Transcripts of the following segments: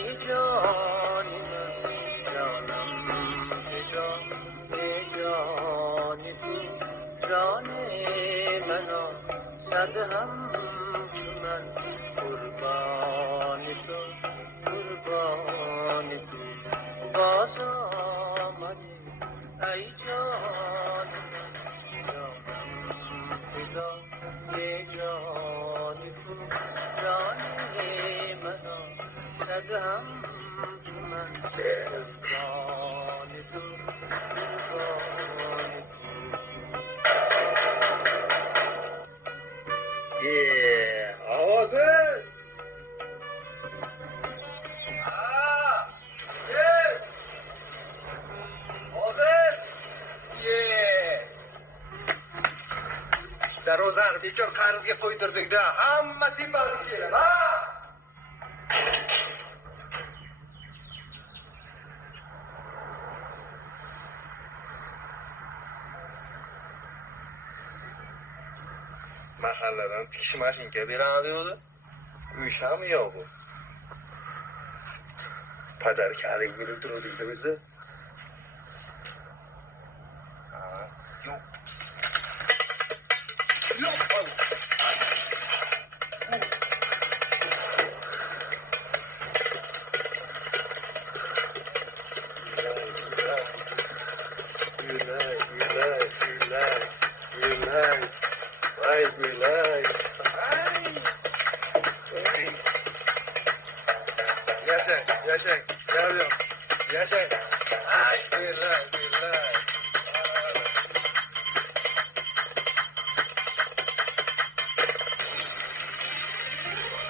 ای جانی من جانم به جان تو جان منو صد همچو من قربان تو باز آمدی ای جان من جانم به جان تو جان منو صد همچو من قربان تو آوازه در روزن بیچار قرضga qo'ydirdik-da, hamma tepamiz keladi, ha? Mahalladan tikish mashinka beradi-yu. Uyshami yo'q bu? Padar kalik bo'lib turuvdik-da bizni. Yo'q. Yaşay. Ay, bismillah.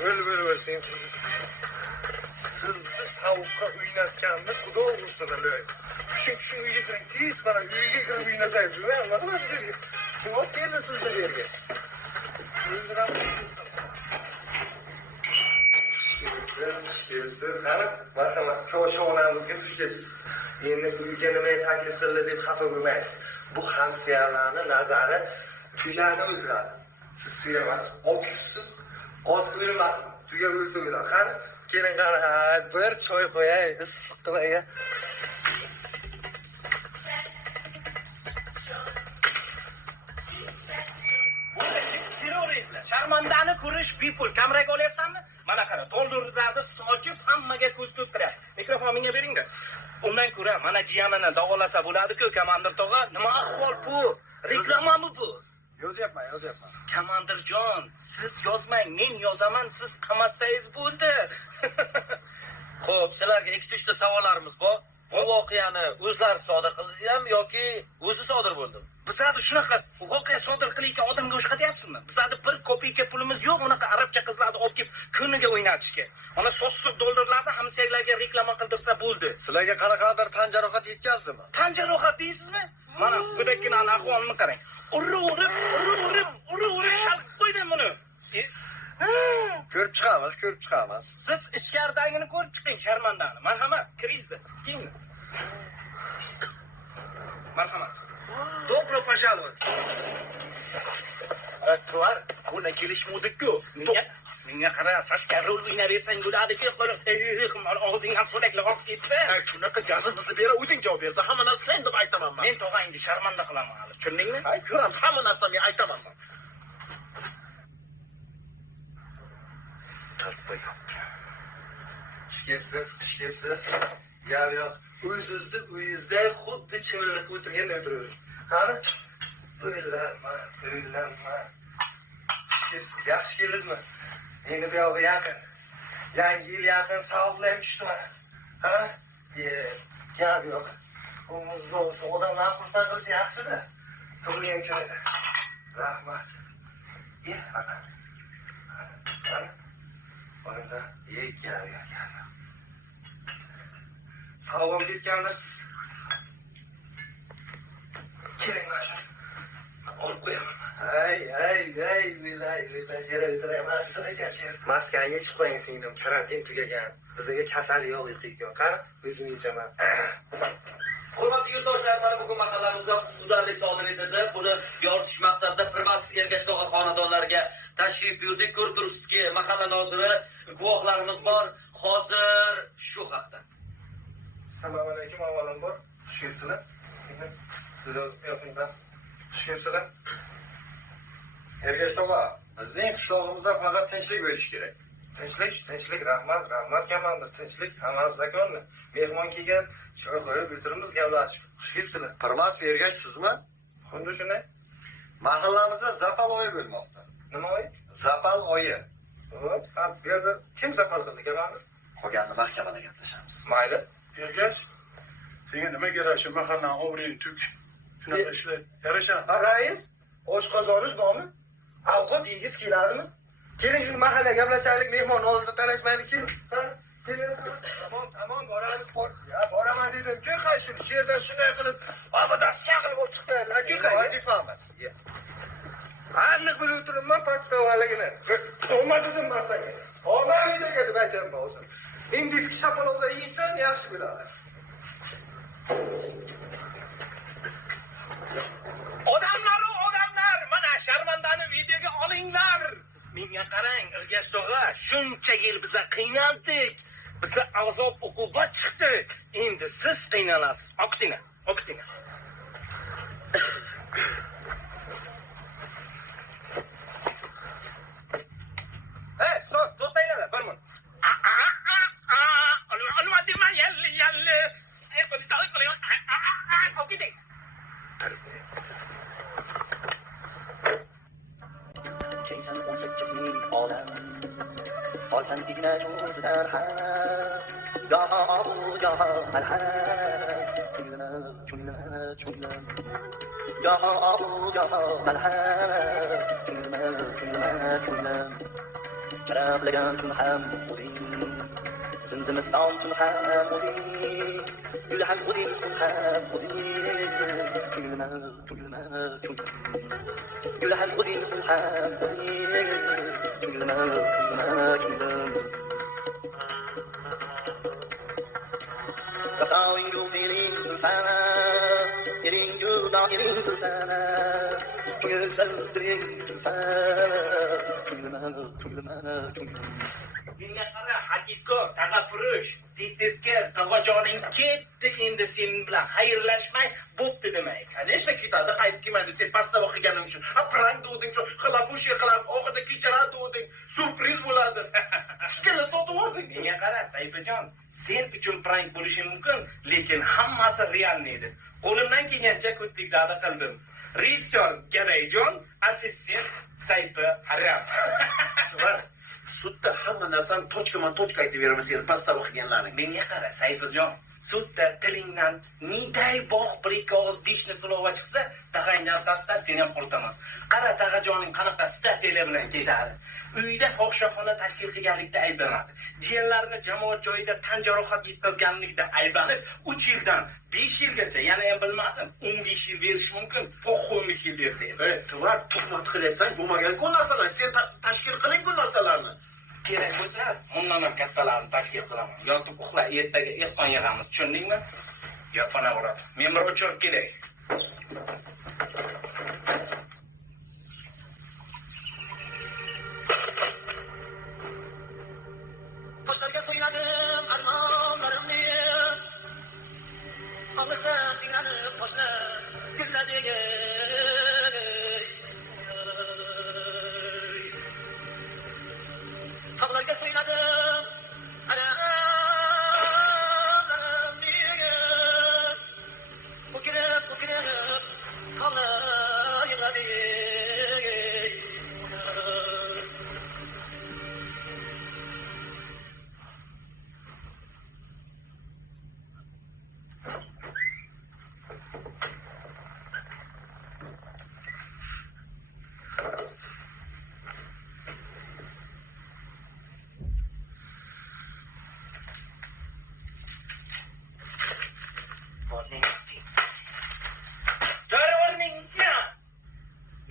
Öl sen. Sizni sovuqqa uynatganni xudo ursin o'lay. Shu uyga kiring, tez mana uyga kirib uynataysiz. Nima sizga? Nima keldi sizga yerga? Siz qani, marhamat, ko'shonamizga tushasiz. Endi uyga nima taklif qildi deb xafa bo'lmaysiz. Bu hamsiyalarni nazari tuyani o'ldiradi. Siz tuya emas, otsiz, ot o'lmasin. Tuya o'lsa o'ladi. Qani, keling qani, bir choy qo'yay, issiq qilay. Sharmandani ko'rish bepul. Kameraga olyapsanmi? Mana qara, to'ldirlarni sochib hammaga ko'z tuttiradi. Mikrofon menga bering-da. Undan ko'ra mana jiyanini davolasa bo'ladi-ku, komandir tog'a. Nima ahvol bu? Reklamami bu? Yozyapman. Komandirjon, siz yozmang, men yozaman, siz qamatsangiz bo'ldi. Xo'p, sizlarga ikkita savollarimiz bor. Bu voqeani o'zlari sodir qildingizmi yoki o'zi sodir bo'ldimi? Bizada shunaqa voqea sodir qilayotgan odamga o'xshatyapsizmi? Bizada bir kopiyka pulimiz yo'q, unaqa arabcha qizlarni olib kelib kuniga o'ynatishga. Mana so'zsiz dollarlarni hamsiyalarga reklama qildirsa bo'ldi. Sizlarga qanaqadir tan jarohat yetkazdimi? Tan jarohat deysizmi? Mana budakkina ahvolini qarang. Urib shalib qo'ydim buni. Ko'rib chiqamiz. Siz ichkaridagini ko'rib chiqing, sharmandani. Marhamat, kiringizda. Keling. Marhamat. Добро пожаловать. Tuvar, buni kelishmovdik-ku. Menga qara, sashka rol o'ynaversan bo'ladi-ku, og'zingdan so'laklar oqib ketsa. Shunaqa gazimizni bera, o'zing javob bersa, hamma narsa sen deb aytaman men. Men tog'angni sharmanda qilaman hali. Tushundingmi? Hay, ko'ram, hamma narsa men aytaman men. Ishkepsiz. Yo'q. O'zingizni uyingizda xuddi chimirib o'tirganday o'tiravering. Qani? O'ylanma. Yaxshi keldingizmi? Endi bu yoqqa yaqin. Yangi yil yaqin savoblar tushdimi? Ha? Yo'q. Bu odamlar xursand qilsa yaxshi-da. Tug'ilgan kunida. Rahmat. Ana. Oyda gel. Sağlam ketganlarsiz. Keling mana. Olib qo'yaman. Ay, bilay, yeraveramiz ekan. Maskani yechib qo'ying singlim, karantin tugagan. Bizga kasal yo'q, yo'q. Qani, o'zim yechaman. Hurmatli yurtdoshlar, mana bugun mahallamizda huzursizlik sodir etildi. Buni yoritish maqsadida Privat Ergashtog'a xonadonlariga tashrif buyurdik. Ko'rib turibsizki, mahalla noziri, guvohlarimiz bor. hozir shu haqda. Assalomu alaykum avvalambor. Xushkelsizlar. Sizlar yo'qinglar. Xushkelsizlar. Ergash tog'a, bizning qishlog'imizda faqat tinchlik bo'lishi kerak. Tinchlik, rahmat, komandir, tinchlik, hammamiz zakonmi? Mehmon kelgan, choy qo'yib o'tiramiz, gaplashib. Xushkelsizlar. Hurmat Ergash sizmi? Xuddi shunday. Mahallamizda zapal oyi bo'lmoqda. Nima oy? Zapal oyi. Ha, bu yerda kim zapal qildi, gamandir? Qolganini mahkamada gaplashamiz. Mayli. Ergash, senga nima kerak shu mahallani obro'yini tuk. Shunaqa ishlar yarashadi. Ha, rais, oshqozonish bormi? Alqot yeygiz keladimi? Keling, shu mahallaga gaplashaylik, mehmon oldida talashmaylik, keling. Ha, keling. Tamom, boramiz. Ya, boraman dedim-ku, qaysi yerdan shunday qilib, obodasiya qilib olib chiqdilar. Vazifamiz. Aniq bilib turibman, podstavaligini. Olma dedim men senga. Olmaydi deb aytayapman o'zim. Indiski shapalovda yeysan, yaxshi bo'ladi. Odamlar, mana sharmandani videoga olinglar. Menga qarang, Ergash tog'a, shuncha yil biza qiynaldik. Biza azob uqubat chiqdi. Endi siz qiynalasiz. Oqtina. Stop, to'xtanglar, bir minut. Olmadima yalli. Polislar qiling. Oqiting. Kaysan 18 ming odam olsan igna cho'zidan ham yo malham ko'nglima yo malham ko'nglima qarablagan kun ham o'zing zimzimiston kun ham o'zing gul ham o'zing kun ham o'zing ko'nglima gul ham o'zing kun ham o'zing ko'nglima Going to feeling fana, getting you down, getting to fana. Menga qara, haqiqo, tag'afurush, tez-tezkir, tog'ajoning ketdi, endi sen bilan xayrlashmay bo'pti demak. Qancha ketadi, qaytib kelmadi, sen pastda o'qiganing uchun. Prank deging, xalabush qilib, oxirida kechalar deging, surpriz bo'ladi. Ikkala sotib oldik. Menga qara, Sayfijon, sen uchun prank bo'lishi mumkin, lekin hammasi real edi. Qo'limdan kelgancha ko'plik da'da qildim. Rejissor Garayjon, assistent Sayfi Haram. Sudda hamma narsani tochka aytib beraman sen pastda o'qiganlaring. Menga qara, Sayfijon, sudda tilingdan niday bog' prikaz deyishni silova chiqsa, tag'angdan tashlab seni ham qurtaman. Qara, tag'ajoning qanaqa statiylar bilan ketadi. Uyda fohishaxona tashkil qilganlikda ayblanadi. Jiyanlarini jamoat joyida tan jarohat yetkazganlikda ayblanib, 3 yildan 5 yilgacha, yana ham bilmadim, 15 yil berish mumkin. Po'xo'mi yil bersa. Tuvar tuhmat qilyapsan, bo'lmagan-ku narsalar. Sen tashkil qiling bu narsalarni. Kerak bo'lsa, undan ham kattalarni tashkil qilaman. Yotib uxla, ertaga ehson yig'amiz, tushundingmi? Yopana uradi. Men bir o'chirib kelay. Toshlarga so'yladim armonlarimni Og'riqdan ingranib toshlar gulladegi Tog'larga so'yladim armonlarimni O'kirib tog'lar yig'ladi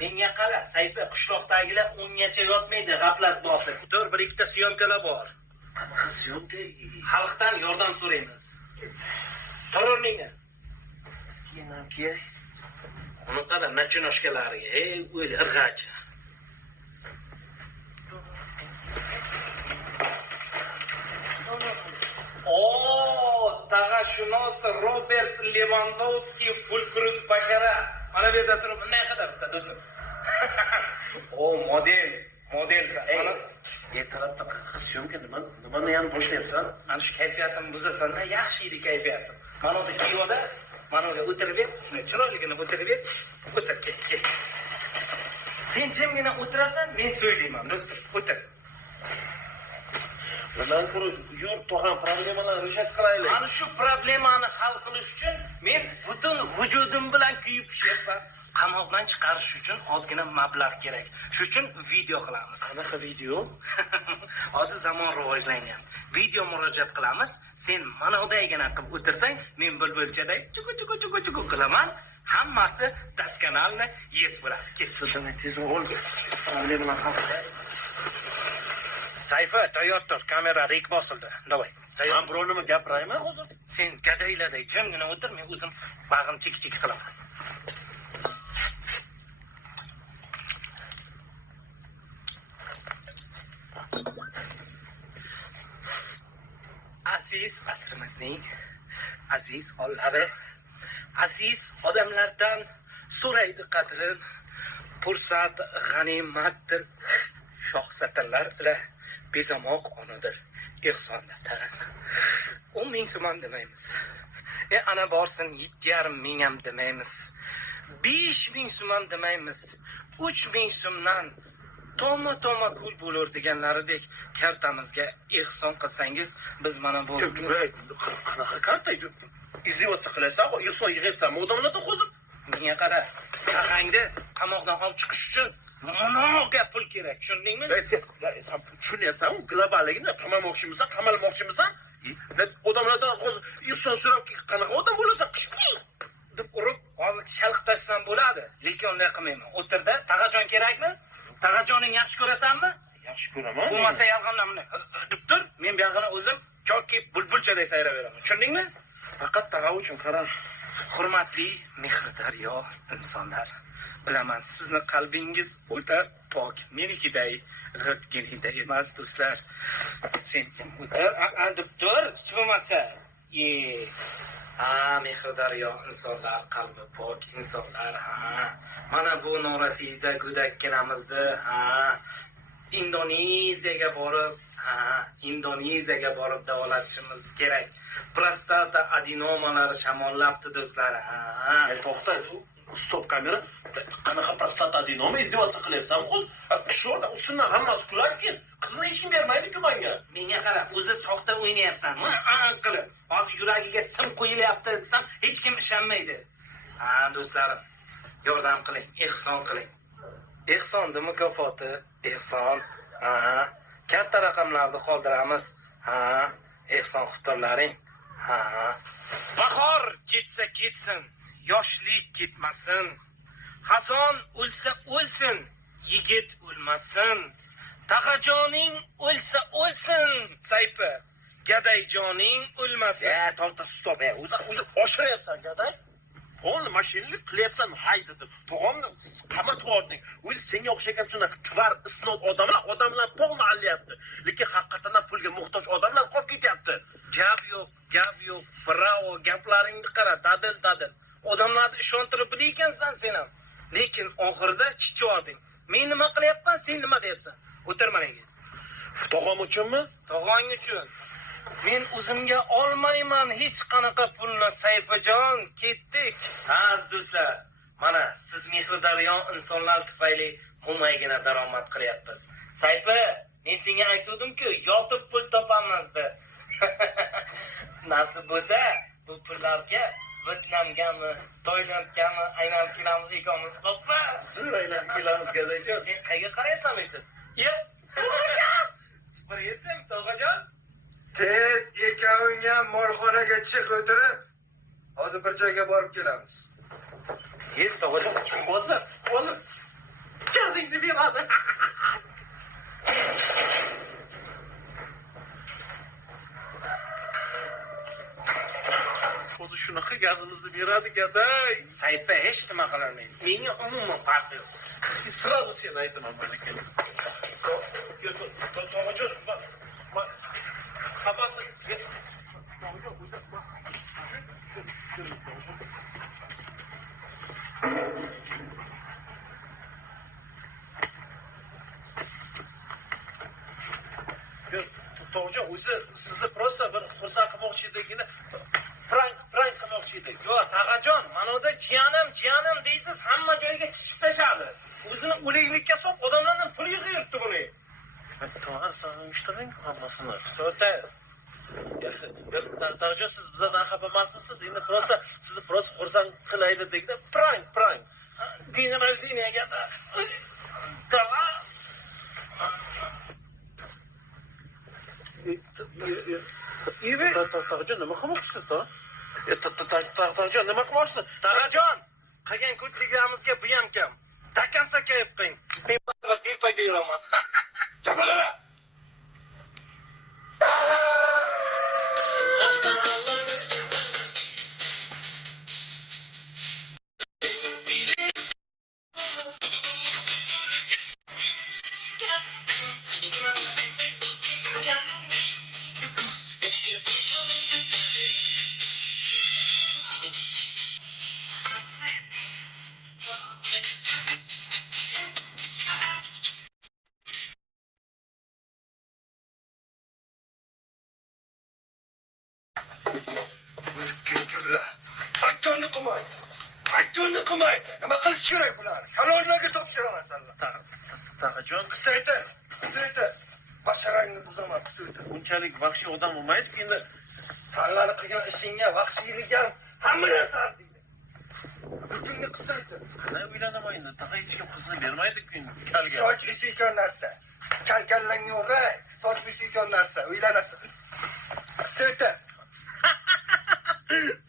Menga qara, Sayfi qishloqdagilar ungacha yotmaydi, g'aflat bosib. Tur, bir ikkita syomkalar bor. Syomka Xalqdan yordam so'raymiz. Tur o'rningga. keyin Uni qara, nachinoshkalariga, o'li irg'achi. Tag'ashunos Robert Lewandowski fulkurut bashara. Mana bu yerda turib bunday qilyapti do'stim. Model. Mana ertalabda syomka nimani yana boshlayapsan? ana shu kayfiyatimni buzasan-da, yaxshi edi kayfiyatim. Mana bu kiyoda, mana bu o'tirib ber, shunday chiroyligina o'tirib ber. O'tir, kel. Sen jimgina o'tirasan, men so'ylayman, do'stim. O'tir. Bundan ko'ra yur tog'am problemalarni yechib qilaylik. Ana shu problemani hal qilish uchun men butun vujudim bilan kuyib pishyapman. Qamoqdan chiqarish uchun ozgina mablag' kerak. Shuning uchun video qilamiz. Qanaqa video? Hozir zamon rivojlangan. Video murojaat qilamiz. Sen mana budaygina qilib o'tirsang, men bulbulchaday chuku qilaman. Hammasi daskanalni yes bo'ladi. Ketsin, tezroq ol. Problemalar hal qilay. Sayfa, tayyor tur. Kamera rek bosildi. Davay. Men birovni gapirayman hozir. Sen gadayladay jimgina o'tir, men o'zim bag'im tik qilaman. Aziz asrimizning aziz ollari, aziz odamlardan so'raydi qadrin, fursat g'animatdir, shohsatarlar ila bezamoq onadir, ehsondir tarin. 10 ming so'm demaymiz. Ana borsin 7,5 ming ham demaymiz. 5 ming so'm demaymiz. 3 ming so'mdan toma kul bo'lur deganlaridek kartamizga ehson qilsangiz, biz mana bu qanaqa karta? Izdivotsiya qilaysan, ehson yig'aysan, odamlarga qo'zib. menga qara, tag'angni qamoqdan olib chiqish uchun munoga pul kerak, tushundingmi? Sen tushunyapsan, globalligini qamalmoqchimisan, qamalmoqchimisan? Odamlardan qo'zib ehson so'rab qanaqa odam bo'lasan? deb urib, hozir shalqitashsam bo'ladi, lekin unday qilmayman. O'tirda, tag'ajon kerakmi? Tag'ajoning yaxshi ko'rasanmi? Yaxshi ko'raman. Bo'lmasa yolg'onlamni deb tur, men bu yog'ini o'zim choki bulbulchaday sayraveraman. Tushundingmi? Faqat tag'a uchun qara. Hurmatli Mehridaryo insonlar, bilaman sizni qalbingiz o'ta pok, menikiday g'irtginiday emas do'stlar. Sen o'tir, deb tur, hech bo'lmasa. Mehridaryo insonlar, qalbi pok insonlar, mana bu norasida go'dakkinamizni, Indoneziyaga borib davolatishimiz kerak. Prostata adenomalari shamollabdi do'stlar. To'xta, stop kamera. Qanaqa prostata adenoma izdivotsiya qilyapsan? Sho'rda ustidan hammasi kularkan. Qizni ishing bermaydi-ku menga. Menga qara, o'zi soxta o'ynayapsan. Qilib, hozir yuragiga sim qo'yilyapti desam, hech kim ishonmaydi. Do'stlarim, yordam qiling, ehson qiling. Ehsonni mukofoti, ehson. Katta raqamlarni qoldiramiz. Ehson xuftonlaring. Bahor ketsa ketsin, yoshlik ketmasin. Xazon o'lsa o'lsin, yigit o'lmasin. Tag'ajoning o'lsa o'lsin, saypi. Gadayjoning o'lmasin. To'xta, stop. O'zi oshiryapsan, gaday. Qo'lni mashinalik qilyapsan, haydadi. Tog'amni qamatib olding. O'zi senga o'xshagan shunaqa tvar isnod odamlar to'g'ri alyapti. Lekin haqiqatan pulga muhtoj odamlar qolib ketyapti. Gap yo'q. Bravo, gaplaringni qara, dadil. Odamlarni ishontirib bilaykansan sen ham. Lekin oxirida chichording. Men nima qilyapman, sen nima deyapsan? O'tir menga. Tog'am uchunmi? Tog'ang uchun. Men o'zimga olmayman hech qanaqa pulni, Sayfajon, ketdik. Aziz do'stlar, mana siz Mehridaryo insonlar tufayli mo'maygina daromad qilyapmiz. Sayfa, men senga aytdim-ku, yotib pul topamiz deb. Nasib bo'lsa, bu pullarga Vyetnamgami, Toylandgami aylanib kelamiz ikamiz, xo'pmi? Siz aylanib kelamiz, gadayjon. Sen qayerga qaraysan aytib? Yo'q. Superiyetim, Tog'ajon. Tez ikkovingga molxonaga chiq o'tirib, hozir bir joyga borib kelamiz. Yes, Tog'ajon. Hozir, gazingni beradi. O'zi shunaqa gazimizni beradi, gaday. Sayfa hech nima qilolmaydi. Menga umuman farqi yo'q. Siradu sen aytaman mana ekan. Tog'ajon, Habası To'g'ri, o'zi sizni prosta bir xursand qilmoqchi edikini prank qilmoqchi edik. Yo'q, Tog'ajon, mana bunda jiyanim deysiz, hamma joyga tishlashadi. O'zini o'liklikka solib, odamlardan pul yig'yapti buni. To'g'ri, sen eshitding hammasini. To'ta, Tog'jon, siz bizdan xafa emasmisiz? Endi prosta sizni prosta xursand qilay dedikda prank. dinamaziyaga. Tog'jon, nima qilmoqchisiz to? Tog'jon, nima qilmoqchisiz? Tog'ajon, qilgan ko'chliklarimizga bu ham kam. Takan sakayib qo'ying. Men tepaga yuraman. Chapalala. Aytganda qilmay. Nima qilish kerak bular? Halollarga topshiraman senlar. Tog'jon, Qisaydi. Basharangni buzaman, qisaydi. bunchalik vahshiy odam bo'lmaydi endi. Senlarni qilgan ishingga vahshiylik ham hamma narsa arziydi. Butunni qisaydi. Qanday uylanaman endi? Tog'a hech kim qizni bermaydi-ku endi. Kalga. Soch bishiykan narsa. Kalkallangni o'ray, soch bishiykan narsa. Uylanasan. Qisaydi.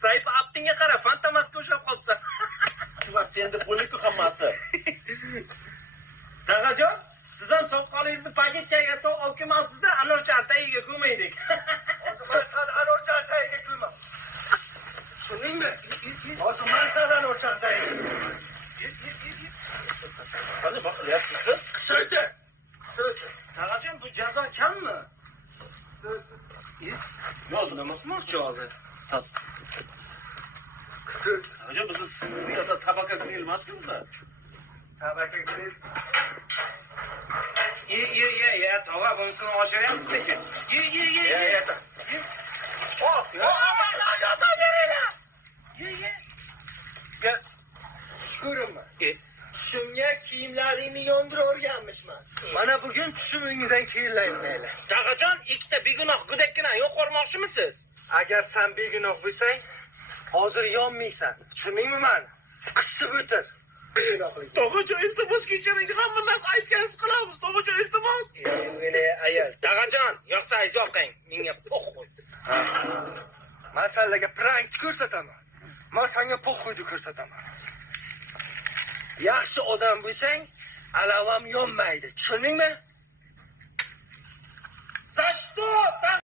Sayt aptingga qara, fantomasga o'xshab qolsa. Shular senda bo'liku hammasi. Tog'ajon, siz ham soqolingizni paketchaga solib olib kelmoqsizda, anorchan tagiga ko'maydik. Hozir men sen anorchan tagiga ko'yman. Tushundingmi? Hozir men sen anorchan tagiga. Qani nima qilyapsiz? Qisaydi. Tog'ajon, bu jazo kammi? Yo'q, Nima qilmoqchi hozir? Qisaydi. Tog'jon, biz sizga tabaka qilmasku bizlar. Tabaka grill. Ye, tog'a bunisini oshiryapsiz lekin. Ye. Ko'rinma. Tushimga kiyimlaringni yondirib o'rganmishman. Mana bugun tushim o'ngidan kiyinlayman. Tog'ajon, ikkita begunoh go'dakkina yo'qormoqchimisiz? Agar sen begunoh bo'lsang, hozir yonmaysan. Tushundingmi meni? Qisib o'tir. Begunohlik. Tog'jon, iltimos kechiring, hamma narsa aytganingizni qilamiz. Tog'jon, iltimos. Ayol. Tog'ajon, yoqsangiz yoqing, menga po'xo'y. Men senlarga prank ko'rsataman. Men senga po'xo'yni ko'rsataman. Yaxshi odam bo'lsang, alavam yonmaydi. Tushundingmi? За что?